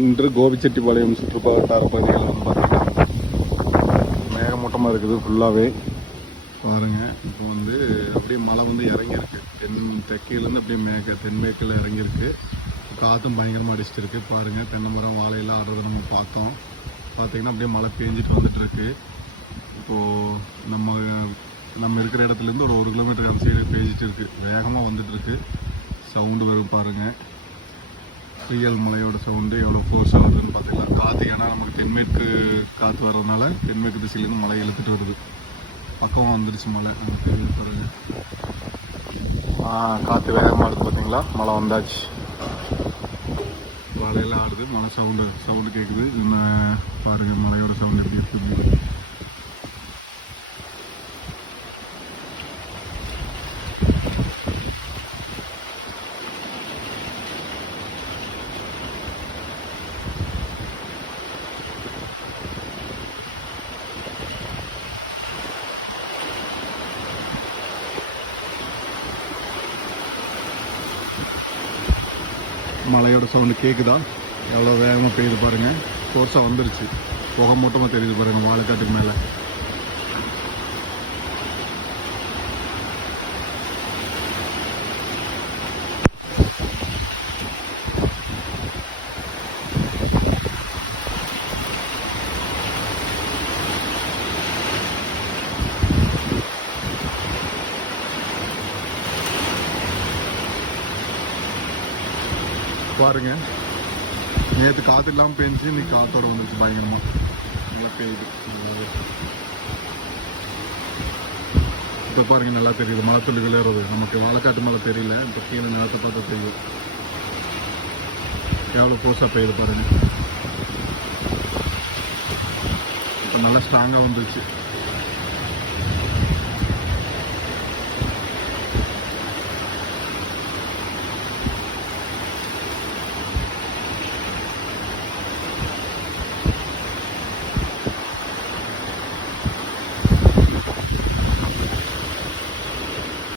இன்று கோபிச்செட்டிப்பாளையம் சுற்றுப்பா வட்டார பகுதிகள் வந்து பார்த்தீங்கன்னா மேகமூட்டமாக இருக்குது ஃபுல்லாகவே பாருங்கள். இப்போ வந்து அப்படியே மழை வந்து இறங்கியிருக்கு. தெற்கிலேருந்து அப்படியே தென்மேற்கில் இறங்கியிருக்கு. காற்றும் பயங்கரமாக அடிச்சிட்டு இருக்கு. பாருங்கள், தென்னை மரம் வாழையெல்லாம் ஆடுறது நம்ம பார்த்தோம். பார்த்திங்கன்னா அப்படியே மழை பேஞ்சிட்டு வந்துட்டு இருக்கு. இப்போது நம்ம இருக்கிற இடத்துலேருந்து ஒரு 1 கிலோமீட்டர் அந்த சைடு பேஞ்சிட்டு இருக்கு. வேகமாக வந்துட்டு இருக்கு. சவுண்டு வரும் பாருங்கள். புயல் மலையோட சவுண்டு எவ்வளோ ஃபோர்ஸ் ஆகுதுன்னு பார்த்துக்கலாம். காற்று ஏன்னா நமக்கு தென்மேற்கு காற்று வர்றதுனால தென்மேற்கு திசையிலேருந்து மழை இழுத்துட்டு வருது. பக்கமாக வந்துடுச்சு மழை. நமக்கு பாருங்க, காற்று வேகமாக இருக்குது பார்த்தீங்களா. மழை வந்தாச்சு. மழையெல்லாம் ஆடுது. மழை சவுண்டு கேட்குது. பாருங்கள் மலையோட சவுண்டு எப்படி இருக்குது. மழையோட சவுண்டு கேட்குதா? எவ்வளோ வேகமாக பெய்யுது பாருங்கள். ஃபோர்ஸாக வந்துருச்சு. புகை மூட்டமாக தெரியுது பாருங்கள் வாழைக்காட்டுக்கு மேலே. பாருங்க, நேற்று காற்று இல்லாமல் பெஞ்சு இன்னைக்கு காற்றோட வந்துருச்சு பயங்கரமாக. நல்லா பெய்யுது. இப்போ பாருங்க, நல்லா தெரியுது மழை துளிகள் ஏறுது. நமக்கு வாழைக்காட்டு மழை தெரியல. இப்போ கீழே நிலத்தை பார்த்தா தெரியும் எவ்வளோ ஃபோர்ஸாக பெய்யுது பாருங்க. இப்போ நல்லா ஸ்ட்ராங்காக வந்துருச்சு.